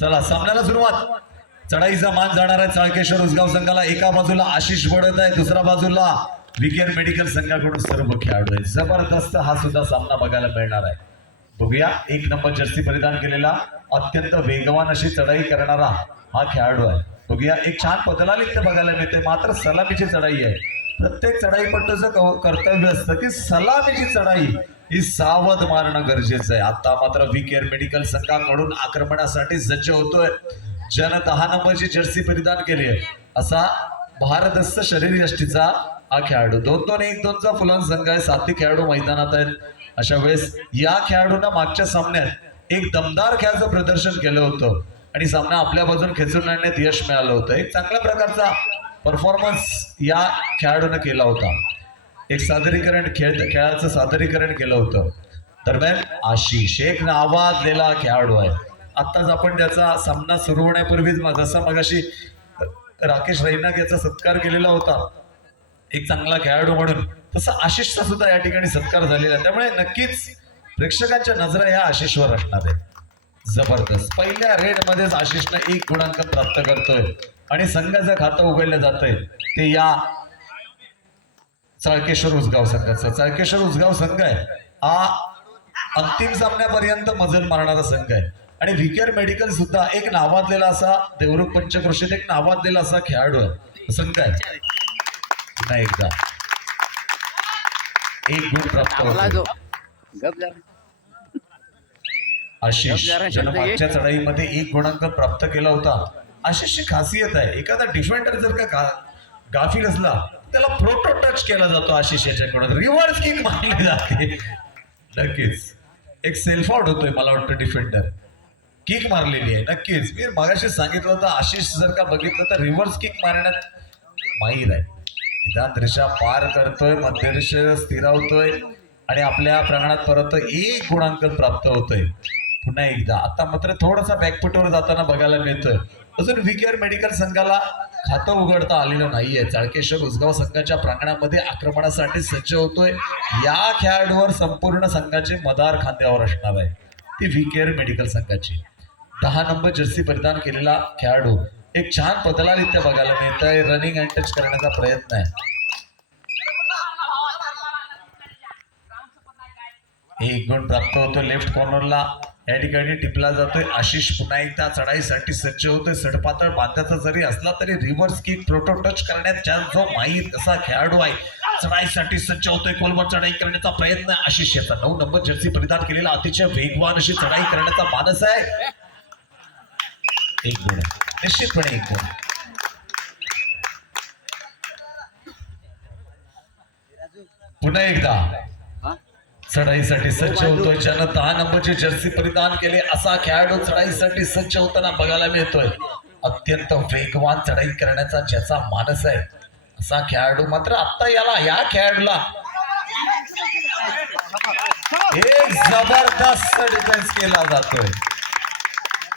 चला सामन्याला सुरुवात. चढाईचा मान जाणार आहे चाळकेश्वर उसगाव संघाला. एका बाजूला आशिष बडत आहे, दुसऱ्या बाजूला विकेर मेडिकल संघाकडून सर्व खेळाडू आहेत. जबरदस्त हा सुद्धा सामना बघायला मिळणार आहे. बघूया, 1 नंबर जर्सी परिधान केलेला अत्यंत वेगवान अशी चढाई करणारा हा खेळाडू आहे. बघूया, एक छान पदलालिक्त बघायला मिळते. मात्र सलामीची चढाई आहे. प्रत्येक चढाईपट्टूचं कर्तव्य असतं की सलामीची चढाई ही सावध मारणं गरजेचं आहे. आता मात्र विकेर मेडिकल संघाकडून आक्रमणासाठी सज्ज होतोय. ज्यानं 10 नंबरची जर्सी परिधान केली आहे असा भारदस्त शरीर यष्टीचा हा खेळाडू. 2-2-1-2चा फुलान संघ आहे. 7 खेळाडू मैदानात आहेत. अशा वेळेस या खेळाडूंना मागच्या सामन्यात एक दमदार खेळाचं प्रदर्शन केलं होतं आणि सामना आपल्या बाजून खेचून आणण्यात यश मिळालं होतं. एक चांगल्या प्रकारचा परफॉर्मन्स या खेळाडूने केला होता. एक सादरीकरण खेळाचं सादरीकरण केलं होतं. दरम्यान आशिष एक नावाजलेला खेळाडू आहे. आत्ताच आपण त्याचा सामना सुरू होण्यापूर्वीच जसा मगाशी राकेश रैनाग याचा सत्कार केलेला होता एक चांगला खेळाडू म्हणून, तसा आशिषचा सुद्धा या ठिकाणी सत्कार झालेला आहे. त्यामुळे नक्कीच प्रेक्षकांच्या नजरा या आशिषवर असणार आहे. जबरदस्त पहिल्या रेडमध्येच आशिषनं 1 गुणांक प्राप्त करतोय आणि संघाचं खातं उघडलं जातंय ते या चाळकेश्वर उसगाव संघाचं. चाळकेश्वर उसगाव संघ आहे हा अंतिम सामन्यापर्यंत मजल मारणारा संघ आहे आणि विकेर मेडिकल सुद्धा एक नावाजलेला असा देवरुख पंचक्रोशीत एक नावाजलेला असा खेळाडू आहे संघ आहे. पुन्हा एकदा 1 गुण प्राप्त होतो. आशिष ज्यानं मागच्या चढाईमध्ये 1 गुणांक प्राप्त केला होता. आशिषची खासियत आहे, एखादा डिफेंडर जर का गाफील असला त्याला प्रोटो टच केला जातो. आशिष याच्याकडून रिव्हर्स किक मारली जाते. नक्कीच एक सेल्फ आउट होतोय मला वाटतं. डिफेंडर किक मारलेली आहे. नक्कीच मी मगाशी सांगितलं होतं आशिष जर का बघितलं तर रिव्हर्स किक मारण्यात माहीर आहे. निदान रेषा पार करतोय, मध्यरेषेवर स्थिरावतोय आणि आपल्या प्रांगणात परत 1 गुणांक प्राप्त होतोय. पुन्हा एकदा आता मात्र थोडासा बॅकफुटवर जाताना बघायला मिळतोय. अजून विकेर मेडिकल संघाला खातं उघडता आलेलं नाहीये. चाळकेश्वर उसगाव संघाच्या प्रांगणामध्ये आक्रमणासाठी सज्ज होतोय. या खेळाडूवर संपूर्ण संघाचे मदार खांद्यावर असणार आहे. ती विकेर मेडिकल संघाची 10 नंबर जर्सी परिधान केलेला खेळाडू एक छान पदलालित्य बघायला मिळत आहे. रनिंग अँड टच करण्याचा प्रयत्न आहे. 1 गुण प्राप्त होतो. लेफ्ट कॉर्नरला या ठिकाणी टिपला जातोय. आशिष पुन्हा एकदा चढाईसाठी सज्ज होतोय. सडपातळ बांधाचा जरी असला तरी रिव्हर्स किक प्रोटो टच करण्यात जो माहीर असा खेळाडू आहे. चढाईसाठी सज्ज होतोय. खोलवर चढाई करण्याचा प्रयत्न आशिष याचा 9 नंबर जर्सी परिधान केलेला अतिशय वेगवान अशी चढाई करण्याचा मानस आहे. 1 गुण निश्चितपणे 1 गुण. पुन्हा एकदा चढाईसाठी सज्ज होतोय. ज्यानं 10 नंबरची जर्सी परिधान केले असा खेळाडू चढाईसाठी सज्ज होताना बघायला मिळतोय. अत्यंत वेगवान चढाई करण्याचा ज्याचा मानस आहे असा खेळाडू. मात्र आता या खेळाडूला एक जबरदस्त डिफेन्स केला जातोय.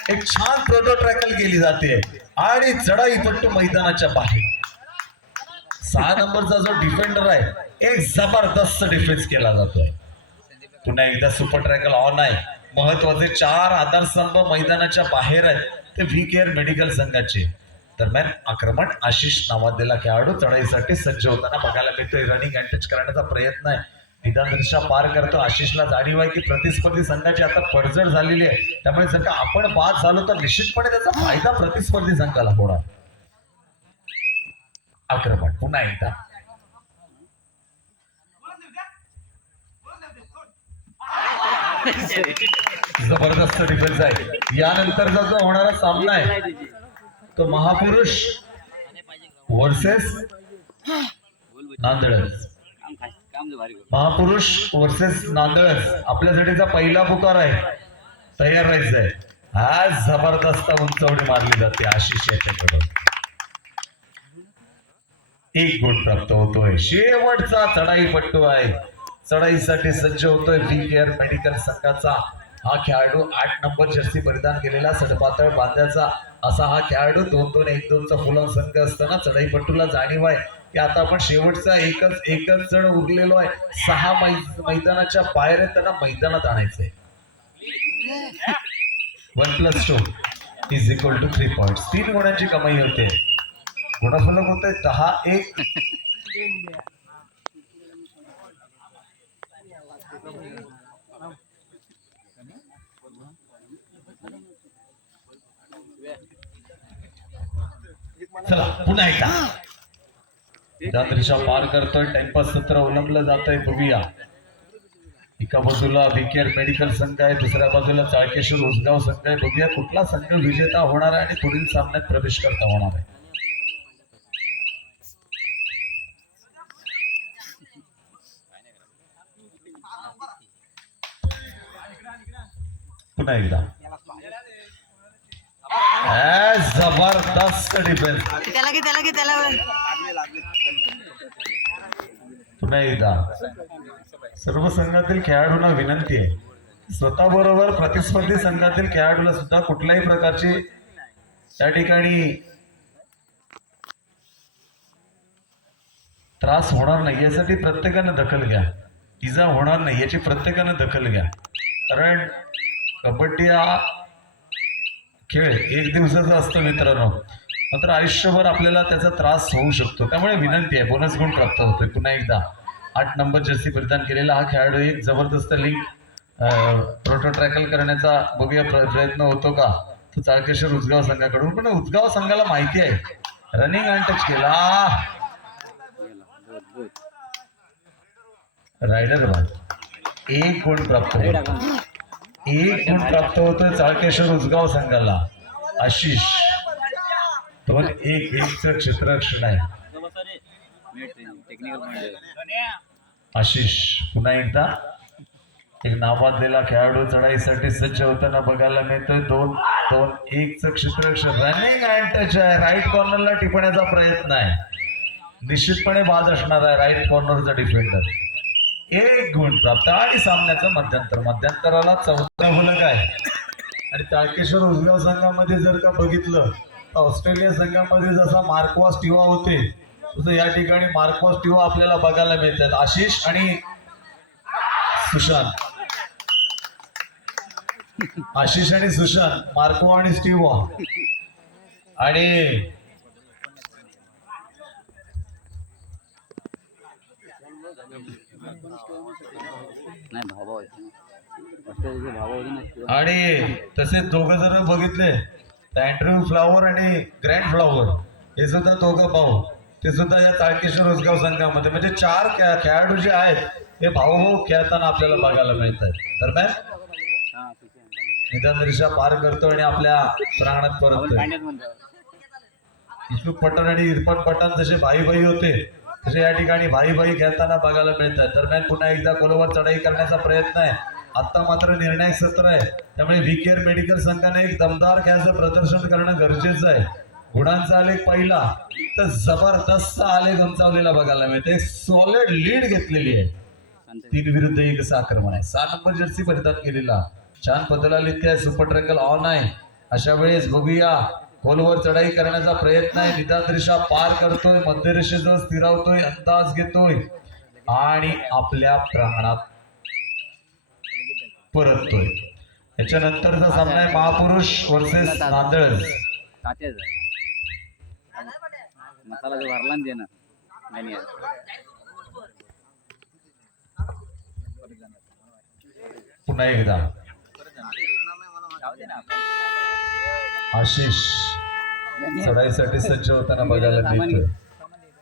एक छान प्रोटो ट्रॅकल केली जाते आणि चढाईपट्टू मैदानाच्या बाहेर 6 नंबरचा जो डिफेंडर आहे एक जबरदस्त डिफेन्स केला जातोय. पुन्हा एकदा सुपर ट्रॅकल ऑन आहे. महत्वाचे 4 आधारस्तंभ मैदानाच्या बाहेर आहेत ते विकेर मेडिकल संघाचे. दरम्यान आक्रमण आशिष नावाजलेला खेळाडू चढाईसाठी सज्ज होताना बघायला मिळतोय. रनिंग अँड टच करण्याचा प्रयत्न आहे. निदान रेषा पार करतो. आशिषला जाणीव आहे की प्रतिस्पर्धी संघाची आता पडझड झालेली आहे. त्यामुळे जर का आपण बाद झालो तर निश्चितपणे त्याचा फायदा प्रतिस्पर्धी संघाला होणार. आक्रमण पुन्हा एकदा जबरदस्त डिफेन्स आहे. यानंतरचा जो होणारा सामना आहे तो महापुरुष वर्सेस नांदळज. महापुरुष वर्सेस नांदळज आपल्यासाठीचा पहिला पुकार आहे. तयार राहायचं आहे. आज जबरदस्त उंचवडी मारली जाते आशिष याच्याकडून. 1 गुण प्राप्त होतोय. शेवटचा चढाईपट्टू आहे. चढाईसाठी सज्ज होतोय विकेर मेडिकल संघाचा हा खेळाडू. 8 नंबर जर्सी परिधान केलेला सडपातळ बांध्याचा असा हा खेळाडू. 2-2-1-2चा फुलान संघ असताना चढाईपट्टूला जाणीव आहे की आता आपण शेवटचा एकच जण उरलेलो आहे. 6 मैदानाच्या बाहेर त्यांना मैदानात आणायचंय. 1+2 इज इक्वल टू 3 पॉइंट्स. 3 गुणांची कमाई होते. गुणफलक होते 10-1. चला पुन्हा एकदा दादरीशा पार करतोय. टाइमपास सत्र उल्लंघलं जात आहे. बघूया. एका बाजूला विकेअर मेडिकल संघ आहे, दुसऱ्या बाजूला चाळकेश्वर उसगाव संघ आहे. बघूया कुठला संघ विजेता होणार आहे आणि पुढील सामन्यात प्रवेश करता होणार आहे. पुन्हा एकदा जबरदस्त डिफेन्स. पुन्हा एकदा सर्व संघातील खेळाडूंना विनंती आहे, स्वतः बरोबर प्रतिस्पर्धी संघातील खेळाडूला सुद्धा कुठल्याही प्रकारची त्या ठिकाणी त्रास होणार नाही यासाठी प्रत्येकानं दखल घ्या. इजा होणार नाही याची प्रत्येकानं दखल घ्या. कारण कबड्डी हा खेळ एक दिवसाचा असतो मित्रांनो, मात्र आयुष्यभर आपल्याला त्याचा त्रास होऊ शकतो. त्यामुळे विनंती आहे, बोनस गुण प्राप्त होतोय. पुन्हा एकदा 8 नंबर जर्सी परिधान केलेला हा खेळाडू एक जबरदस्त लिंक प्रोटो ट्रॅकल करण्याचा बघूया प्रयत्न होतो का तो चाळकेश्वर उसगाव संघाकडून. पण उसगाव संघाला माहिती आहे रनिंग अँड टच केला. रायडर बाद. 1 गुण प्राप्त होतो. 1 गुण प्राप्त होतोय चाळकेश्वर उसगाव संघाला. आशिष 2-1 क्षेत्ररक्षण आहे. आशिष पुन्हा एकदा एक नावाजलेला खेळाडू चढाईसाठी सज्ज होताना बघायला मिळतोय. 2-1 क्षेत्ररक्षण. रनिंग अँड टच आहे. राईट कॉर्नरला टिपण्याचा प्रयत्न आहे. निश्चितपणे बाद असणार आहे राईट कॉर्नरचा डिफेंडर. 1 गुण प्राप्त आणि सामन्याचं मध्यंतराला 14 फलक आहे. आणि तारकेश्वर उसगाव संघामध्ये जर का बघितलं तर ऑस्ट्रेलिया संघामध्ये जसा मार्कवास टिवा होते तसं या ठिकाणी मार्कवास टिवा आपल्याला बघायला मिळतात. आशिष आणि सुशांत. आशिष आणि सुशांत, मार्कवा आणि स्टिवा. आणि आणि तसेच दोघं जर बघितले तर अँड्र्यू फ्लॉवर आणि ग्रँड फ्लॉवर हे सुद्धा दोघं भाऊ, ते सुद्धा या तारकेश्वर उसगाव संघामध्ये म्हणजे 4 खेळाडू जे आहेत हे भाऊ खेळताना आपल्याला बघायला मिळत आहेत. दरम्यान निदान रेषा पार करतो आणि आपल्या प्राणात परततोय. इस्लूक पठाण आणि इरफान पठाण जसे भाई होते तसे या ठिकाणी भाई खेळताना बघायला मिळतात. दरम्यान पुन्हा एकदा गोलवर चढाई करण्याचा प्रयत्न आहे. आता मात्र निर्णायक सत्र आहे, त्यामुळे विकेअर मेडिकल संघाने एक दमदार खेळाचं प्रदर्शन करणं गरजेचं आहे. गुणांचा आलेख पहिला तर जबरदस्त आलेख उंचावलेला बघायला मिळते. सॉलिड लीड घेतलेली आहे. 3-1 आक्रमण आहे. 6 नंबर जर्सी परिधान केलेला छान बदलालित आहे. सुपर ट्रॅकल ऑन आहे. अशा वेळेस बघूया गोलवर चढाई करण्याचा प्रयत्न आहे. निदान रेषा पार करतोय, मध्यरेषेजवळ स्थिरावतोय, अंदाज घेतोय आणि आपल्या प्रांगणात परततोय. याच्यानंतरचा सामना आहे महापुरुष वर्सेस नांदळ. पुन्हा एकदा आशिष चढाईसाठी सज्ज होताना बघायला मिळतोय.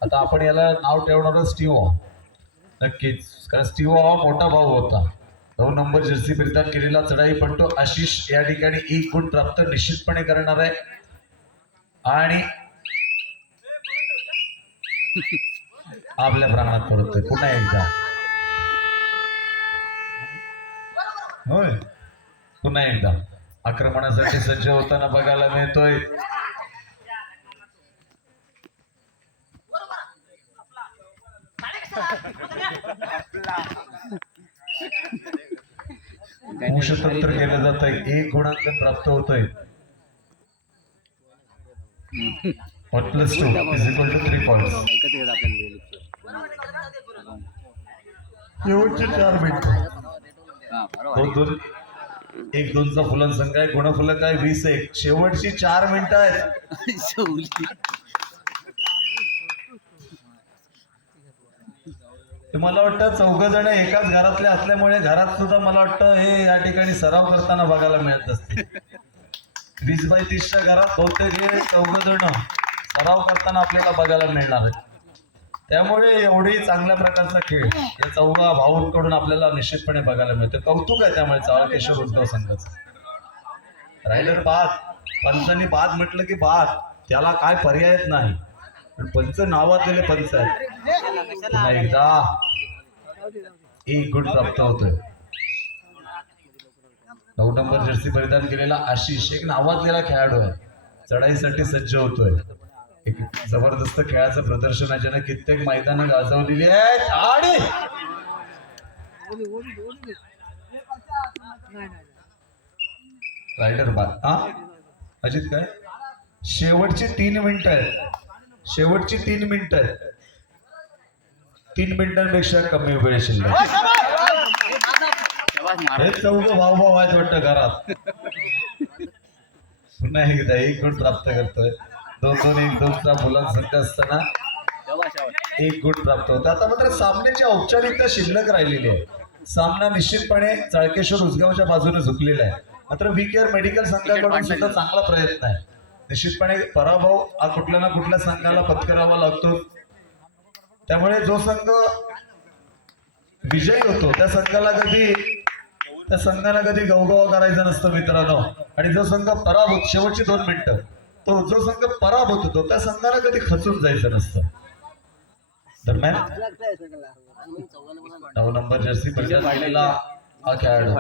आता आपण याला नाव ठेवणार स्टीव्ह नक्कीच, कारण स्टीव्ह हा मोठा भाऊ होता. 9 नंबर जर्सी परिधान केलेला चढाई पट्टू आशिष या ठिकाणी 1 गुण प्राप्त निश्चितपणे करणार आहे. आणि आपल्या प्रांगणात परततोय. पुन्हा एकदा होय, पुन्हा एकदा आक्रमणासाठी सज्ज होताना बघायला मिळतोय. अंशतंत्र केलं जात आहे. 1 गुणांकन प्राप्त होतोय. 1+2 = 3 पॉइंट्स. शेवटचे 4 मिनिट. 2-2 1-2चा फुलन संघ आहे. गुणफलक आहे 20-1. शेवटची 4 मिनिटं आहेत. मला वाटतं 4 जण एकाच घरातले असल्यामुळे घरात सुद्धा मला वाटतं हे या ठिकाणी सराव करताना बघायला मिळत असते. 20/30च्या घरात बहुतेक हे 4 जण सराव करताना आपल्याला बघायला मिळणार आहे. त्यामुळे एवढी चांगल्या प्रकारचा खेळ या 4 भाऊंकडून आपल्याला निश्चितपणे बघायला मिळतं. कौतुक आहे त्यामुळे चाळकेश्वर उजगाव संघाचं. रायडर बाद, पंचांनी बाद म्हटलं की बाद, त्याला काय पर्यायच नाही. पण पंच नावाजलेले पंच आहेत. पुन्हा एकदा 1 गुण प्राप्त होतोय. 9 नंबर जर्सी परिधान केलेला आशिष एक नावाजलेला खेळाडू आहे. चढाईसाठी सज्ज होतोय. एक जबरदस्त खेळाचं प्रदर्शन आहे, ज्याने कित्येक मैदानं गाजवलेली आहेत. आणि रायडर बाद. हा अजित काय शेवटची 3 मिनिटं आहेत. शेवटची 3 मिनिटं आहेत. 3 मिनिटांपेक्षा कमी वेळ शिल्लक. हे 4 भाऊ आहेत वाटतं घरात. पुन्हा एकदा 1 गुण प्राप्त करतोय. 2-2-1-2चा मुलांचा संघ असताना 1 गुण प्राप्त होतो. आता मात्र सामन्याची औपचारिकता शिल्लक राहिलेली आहे. सामना निश्चितपणे चाळकेश्वर उजगावच्या बाजूने झुकलेला आहे. मात्र VKR मेडिकल संघाकडून सुद्धा चांगला प्रयत्न आहे. निश्चितपणे पराभव हा कुठल्या ना कुठल्या संघाला पत्करावा लागतो. त्यामुळे जो संघ विजयी होतो त्या संघाला कधी गवगवा करायचा नसतं मित्रांनो. आणि जो संघ पराभूत, शेवटची 2 मिनिटं, तो जो संघ पराभूत होतो त्या संघाला कधी खचून जायचं नसतं. दरम्यान 9 नंबर जर्सी परिधान केलेला हा खेळाडू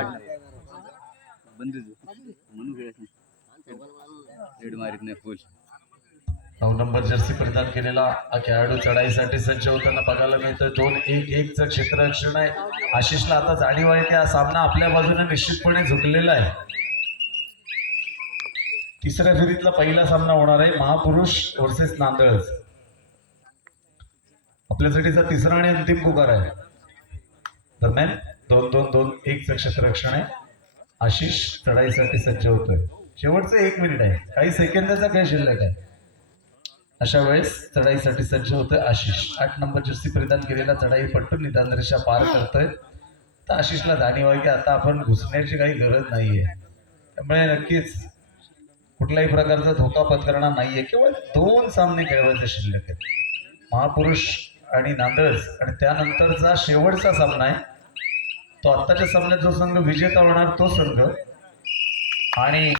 9 नंबर जर्सी परिधान केलेला हा खेळाडू चढाईसाठी सज्ज होताना बघायला मिळतं. 2-1-1चं क्षेत्ररक्षण आहे. आशिषला आता जाणीव आहे की हा सामना आपल्या बाजूने निश्चितपणे झुकलेला आहे. तिसऱ्या फेरीतला पहिला सामना होणार आहे महापुरुष वर्सेस नांदळज. आपल्यासाठीचा तिसरा आणि अंतिम पुकार आहे. दरम्यान 2-2-2-1चं क्षेत्ररक्षण आहे. आशिष चढाईसाठी सज्ज होतोय. शेवटचं 1 मिनिट आहे. काही सेकंदाचा खेळ शिल्लक आहे. अशा वेळेस चढाईसाठी सज्ज होतोय आशिष. 8 नंबर जर्सी परिधान केलेला चढाई पट्टू निदान रेषा पार करतोय. तर आशिषला जाणीव आहे की आता आपण घुसण्याची काही गरज नाहीये. त्यामुळे नक्कीच कुठल्याही प्रकारचा धोका पत्करणार नाहीये. केवळ 2 सामने खेळवायचे शिल्लक आहेत. महापुरुष आणि नांदळज, आणि त्यानंतरचा शेवटचा सामना आहे तो आत्ताच्या सामन्यात जो संघ विजेता होणार तो संघ. आणि